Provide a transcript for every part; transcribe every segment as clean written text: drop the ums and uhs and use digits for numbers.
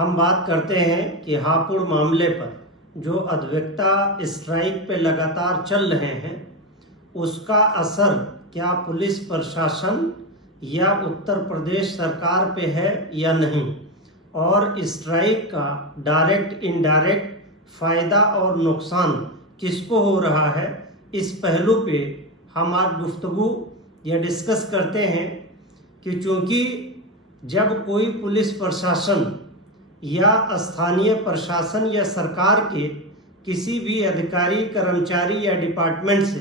हम बात करते हैं कि हापुड़ मामले पर जो अधिवक्ता स्ट्राइक पे लगातार चल रहे हैं उसका असर क्या पुलिस प्रशासन या उत्तर प्रदेश सरकार पे है या नहीं, और स्ट्राइक का डायरेक्ट इनडायरेक्ट फ़ायदा और नुकसान किसको हो रहा है, इस पहलू पे हम आज गुफ्तगू या डिस्कस करते हैं कि चूँकि जब कोई पुलिस प्रशासन या स्थानीय प्रशासन या सरकार के किसी भी अधिकारी, कर्मचारी या डिपार्टमेंट से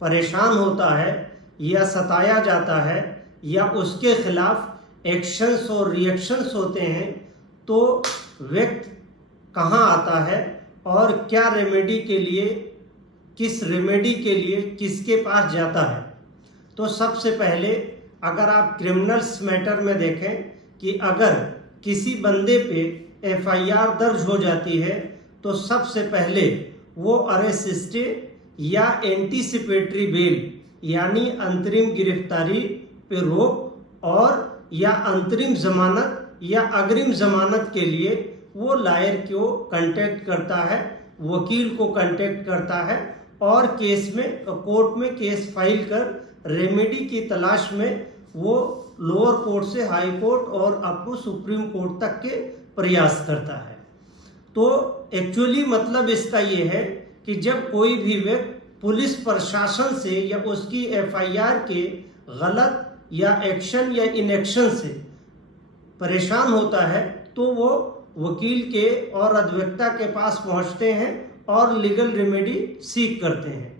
परेशान होता है या सताया जाता है या उसके खिलाफ एक्शंस और रिएक्शंस होते हैं, तो व्यक्ति कहाँ आता है और क्या रेमेडी के लिए, किस रेमेडी के लिए किसके पास जाता है। तो सबसे पहले अगर आप क्रिमिनल्स मैटर में देखें कि अगर किसी बंदे पे एफआईआर दर्ज हो जाती है तो सबसे पहले वो अरेस्ट स्टे या एंटीसिपेटरी बेल यानी अंतरिम गिरफ्तारी पे रोक और या अंतरिम जमानत या अग्रिम जमानत के लिए वो लॉयर को कांटेक्ट करता है, वकील को कांटेक्ट करता है और केस में कोर्ट में केस फाइल कर रेमेडी की तलाश में वो लोअर कोर्ट से हाई कोर्ट और अप टू सुप्रीम कोर्ट तक के प्रयास करता है। तो एक्चुअली मतलब इसका ये है कि जब कोई भी व्यक्ति पुलिस प्रशासन से या उसकी एफआईआर के गलत या एक्शन या इनएक्शन से परेशान होता है तो वो वकील के और अधिवक्ता के पास पहुंचते हैं और लीगल रेमेडी सीख करते हैं।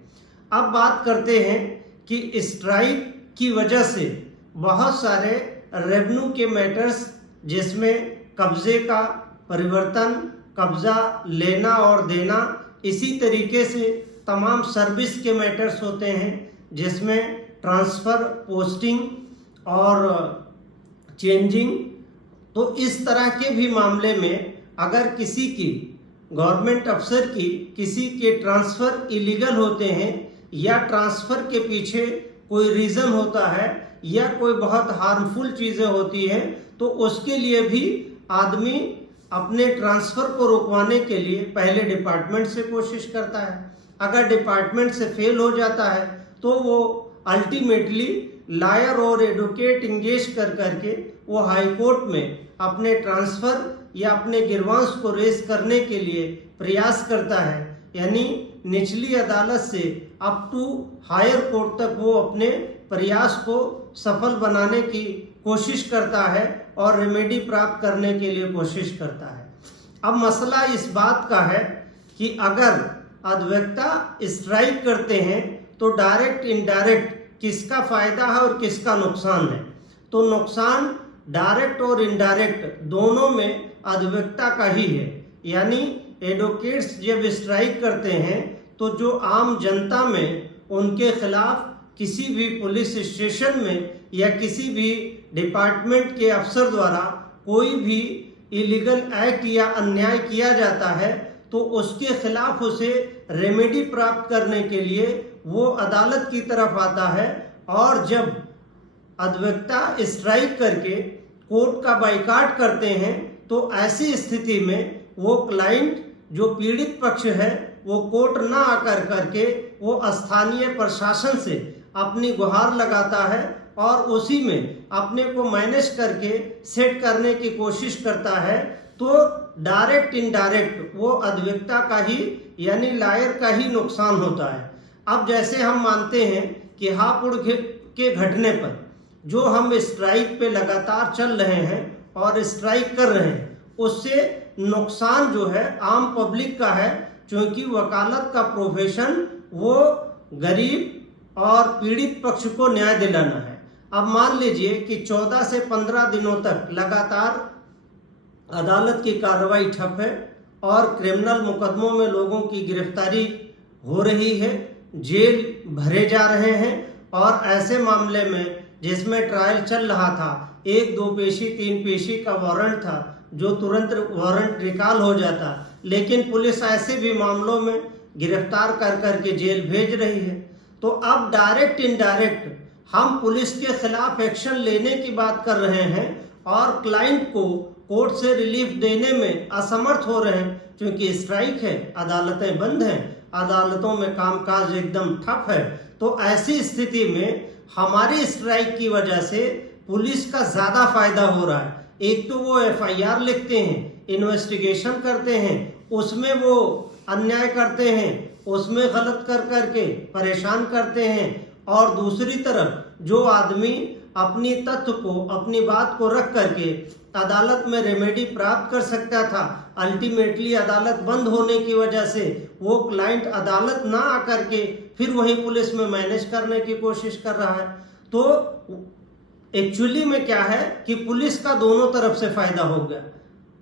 अब बात करते हैं कि स्ट्राइक की वजह से बहुत सारे रेवेन्यू के मैटर्स जिसमें कब्जे का परिवर्तन, कब्जा लेना और देना, इसी तरीके से तमाम सर्विस के मैटर्स होते हैं जिसमें ट्रांसफ़र, पोस्टिंग और चेंजिंग। तो इस तरह के भी मामले में अगर किसी की गवर्नमेंट अफसर की किसी के ट्रांसफ़र इलीगल होते हैं या ट्रांसफ़र के पीछे कोई रीज़न होता है या कोई बहुत हार्मफुल चीज़ें होती हैं, तो उसके लिए भी आदमी अपने ट्रांसफ़र को रुकवाने के लिए पहले डिपार्टमेंट से कोशिश करता है। अगर डिपार्टमेंट से फेल हो जाता है तो वो अल्टीमेटली लॉयर और एडवोकेट इंगेज कर करके वो हाई कोर्ट में अपने ट्रांसफ़र या अपने गिरवांश को रेस करने के लिए प्रयास करता है, यानी निचली अदालत से अप टू हायर कोर्ट तक वो अपने प्रयास को सफल बनाने की कोशिश करता है और रेमेडी प्राप्त करने के लिए कोशिश करता है। अब मसला इस बात का है कि अगर अधिवक्ता स्ट्राइक करते हैं तो डायरेक्ट इनडायरेक्ट किसका फ़ायदा है और किसका नुकसान है। तो नुकसान डायरेक्ट और इनडायरेक्ट दोनों में अधिवक्ता का ही है, यानी एडवोकेट्स जब स्ट्राइक करते हैं तो जो आम जनता में उनके खिलाफ किसी भी पुलिस स्टेशन में या किसी भी डिपार्टमेंट के अफसर द्वारा कोई भी इलीगल एक्ट या अन्याय किया जाता है तो उसके खिलाफ उसे रेमेडी प्राप्त करने के लिए वो अदालत की तरफ आता है। और जब अधिवक्ता स्ट्राइक करके कोर्ट का बाइकाट करते हैं तो ऐसी स्थिति में वो क्लाइंट जो पीड़ित पक्ष है वो कोर्ट ना आकर करके वो स्थानीय प्रशासन से अपनी गुहार लगाता है और उसी में अपने को मैनेज करके सेट करने की कोशिश करता है। तो डायरेक्ट इनडायरेक्ट वो अधिवक्ता का ही यानी लॉयर का ही नुकसान होता है। अब जैसे हम मानते हैं कि हापुड़ के घटने पर जो हम स्ट्राइक पे लगातार चल रहे हैं और स्ट्राइक कर रहे हैं, उससे नुकसान जो है आम पब्लिक का है, क्योंकि वकालत का प्रोफेशन वो गरीब और पीड़ित पक्ष को न्याय दिलाना है। अब मान लीजिए कि 14 से 15 दिनों तक लगातार अदालत की कार्रवाई ठप है और क्रिमिनल मुकदमों में लोगों की गिरफ्तारी हो रही है, जेल भरे जा रहे हैं और ऐसे मामले में जिसमें ट्रायल चल रहा था, 1, 2 पेशी 3 पेशी का वारंट था जो तुरंत वारंट रिकॉल हो जाता, लेकिन पुलिस ऐसे भी मामलों में गिरफ्तार कर करके जेल भेज रही है। तो अब डायरेक्ट इनडायरेक्ट हम पुलिस के खिलाफ एक्शन लेने की बात कर रहे हैं और क्लाइंट को कोर्ट से रिलीफ देने में असमर्थ हो रहे हैं, क्योंकि स्ट्राइक है, अदालतें बंद हैं, अदालतों में कामकाज एकदम ठप है। तो ऐसी स्थिति में हमारी स्ट्राइक की वजह से पुलिस का ज्यादा फायदा हो रहा है। एक तो वो एफआईआर लिखते हैं, इन्वेस्टिगेशन करते हैं, उसमें वो अन्याय करते हैं, उसमें गलत कर करके परेशान करते हैं, और दूसरी तरफ जो आदमी अपनी तथ्य को, अपनी बात को रख करके अदालत में रेमेडी प्राप्त कर सकता था, अल्टीमेटली अदालत बंद होने की वजह से वो क्लाइंट अदालत ना आकर के फिर वही पुलिस में मैनेज करने की कोशिश कर रहा है। तो एक्चुअली में क्या है कि पुलिस का दोनों तरफ से फायदा हो गया,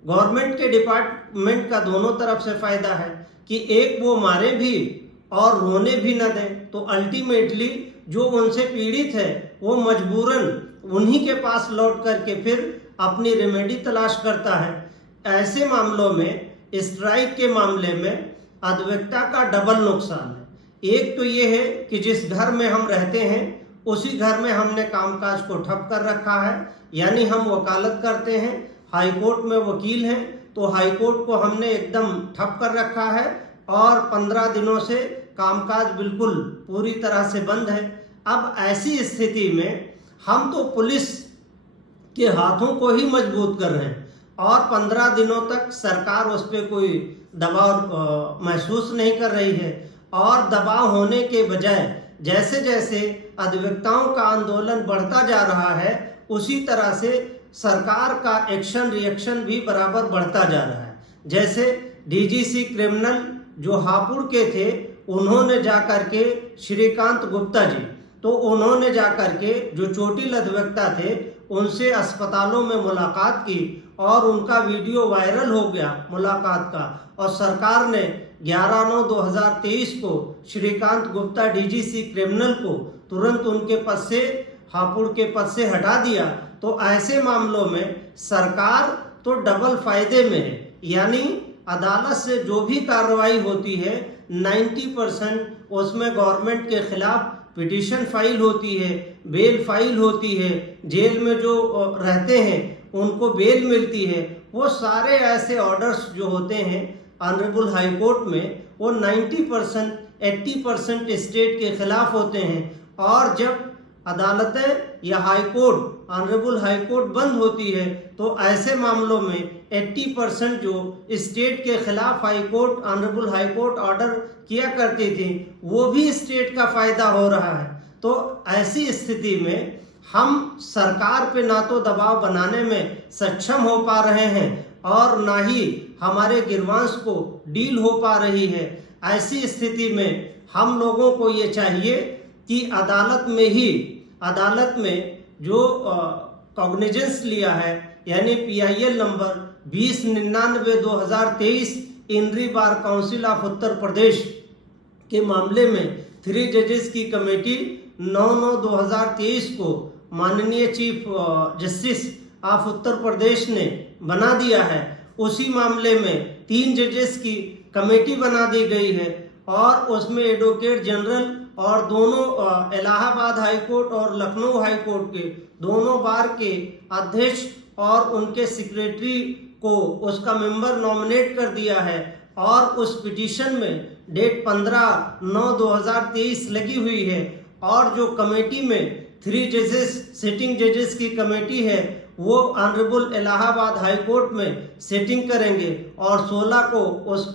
गवर्नमेंट के डिपार्टमेंट का दोनों तरफ से फायदा है कि एक वो मारे भी और रोने भी न दें, तो अल्टीमेटली जो उनसे पीड़ित है वो मजबूरन उन्हीं के पास लौट करके फिर अपनी रेमेडी तलाश करता है। ऐसे मामलों में, स्ट्राइक के मामले में अधिवक्ता का डबल नुकसान है। एक तो ये है कि जिस घर में हम रहते हैं उसी घर में हमने कामकाज को ठप कर रखा है, यानी हम वकालत करते हैं, हाईकोर्ट में वकील हैं, तो हाईकोर्ट को हमने एकदम ठप कर रखा है और 15 दिनों से कामकाज बिल्कुल पूरी तरह से बंद है। अब ऐसी स्थिति में हम तो पुलिस के हाथों को ही मजबूत कर रहे हैं और 15 दिनों तक सरकार उस पर कोई दबाव महसूस नहीं कर रही है, और दबाव होने के बजाय जैसे जैसे अधिवक्ताओं का आंदोलन बढ़ता जा रहा है उसी तरह से सरकार का एक्शन रिएक्शन भी बराबर बढ़ता जा रहा है। जैसे डीजीसी क्रिमिनल जो हापुड़ के थे, उन्होंने जाकर के श्रीकांत गुप्ता जी, तो उन्होंने जाकर के जो चोटिल अधिवक्ता थे उनसे अस्पतालों में मुलाकात की और उनका वीडियो वायरल हो गया मुलाकात का, और सरकार ने 11/9/2023 को श्रीकांत गुप्ता डीजीसी क्रिमिनल को तुरंत उनके पद से, हापुड़ के पद से हटा दिया। तो ऐसे मामलों में सरकार तो डबल फायदे में है, यानी अदालत से जो भी कार्रवाई होती है 90% उसमें गवर्नमेंट के खिलाफ पिटीशन फाइल होती है, बेल फाइल होती है, जेल में जो रहते हैं उनको बेल मिलती है। वो सारे ऐसे ऑर्डर्स जो होते हैं ऑनरेबल हाई कोर्ट में, वो 90% 80% स्टेट के खिलाफ होते हैं, और जब अदालतें या high court, honourable high court बंद होती है तो ऐसे मामलों में 80% जो स्टेट के खिलाफ high court, honourable high court order किया करती थी वो भी स्टेट का फायदा हो रहा है। तो ऐसी स्थिति में हम सरकार पे ना तो दबाव बनाने में सक्षम हो पा रहे हैं और ना ही हमारे गिरवांश को डील हो पा रही है। ऐसी स्थिति में हम लोगों को ये चाहिए कि अदालत में जो कॉग्निजेंस लिया है, यानी PIL नंबर 2099/2023 इनरी bar council of Uttar Pradesh के मामले में 3 जजेस की कमेटी 9/9/2023 को माननीय चीफ जस्टिस ऑफ उत्तर प्रदेश ने बना दिया है। उसी मामले में 3 जजेस की कमेटी बना दी गई है और उसमें एडवोकेट जनरल और दोनों इलाहाबाद हाई कोर्ट और लखनऊ हाई कोर्ट के दोनों बार के अध्यक्ष और उनके सेक्रेटरी को उसका मेंबर नॉमिनेट कर दिया है, और उस पिटीशन में डेट 15/9/2023 लगी हुई है, और जो कमेटी में 3 जजेस सिटिंग जजेस की कमेटी है वो ऑनरेबल इलाहाबाद हाई कोर्ट में सेटिंग करेंगे और 16 को उस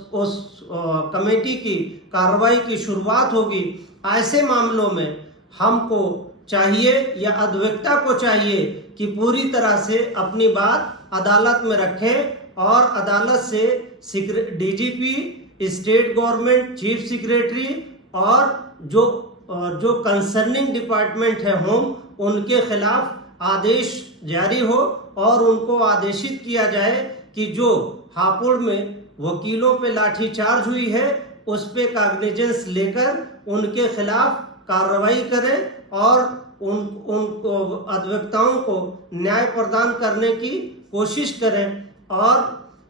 कमेटी की कार्रवाई की शुरुआत होगी। ऐसे मामलों में हमको चाहिए या अधिवक्ता को चाहिए कि पूरी तरह से अपनी बात अदालत में रखें और अदालत से DGP, state government chief secretary और जो कंसर्निंग डिपार्टमेंट है होम, उनके खिलाफ आदेश जारी हो और उनको आदेशित किया जाए कि जो हापुड़ में वकीलों पे लाठीचार्ज हुई है उस पे कॉग्निजेंस लेकर उनके खिलाफ कार्रवाई करें और उनको अधिवक्ताओं को न्याय प्रदान करने की कोशिश करें, और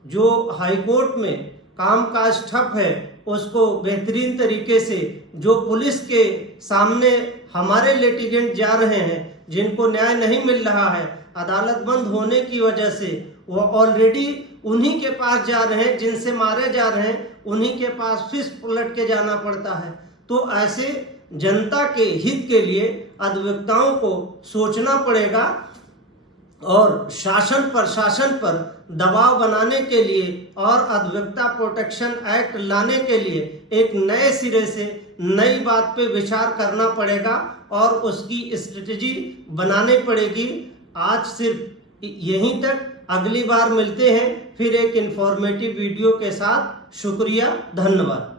जो हाईकोर्ट में कामकाज ठप है उसको बेहतरीन तरीके से, जो पुलिस के सामने हमारे लिटिगेंट जा रहे हैं जिनको न्याय नहीं मिल रहा है, अदालत बंद होने की वजह से वो ऑलरेडी उन्हीं के पास जा रहे हैं, जिनसे मारे जा रहे हैं उन्हीं के पास फिर पलट के जाना पड़ता है। तो ऐसे जनता के हित के लिए अधिवक्ताओं को सोचना पड़ेगा और शासन प्रशासन पर दबाव बनाने के लिए और अधिवक्ता प्रोटेक्शन एक्ट लाने के लिए एक नए सिरे से नई बात पे विचार करना पड़ेगा और उसकी स्ट्रेटजी बनानी पड़ेगी। आज सिर्फ यहीं तक, अगली बार मिलते हैं फिर एक इंफॉर्मेटिव वीडियो के साथ। शुक्रिया, धन्यवाद।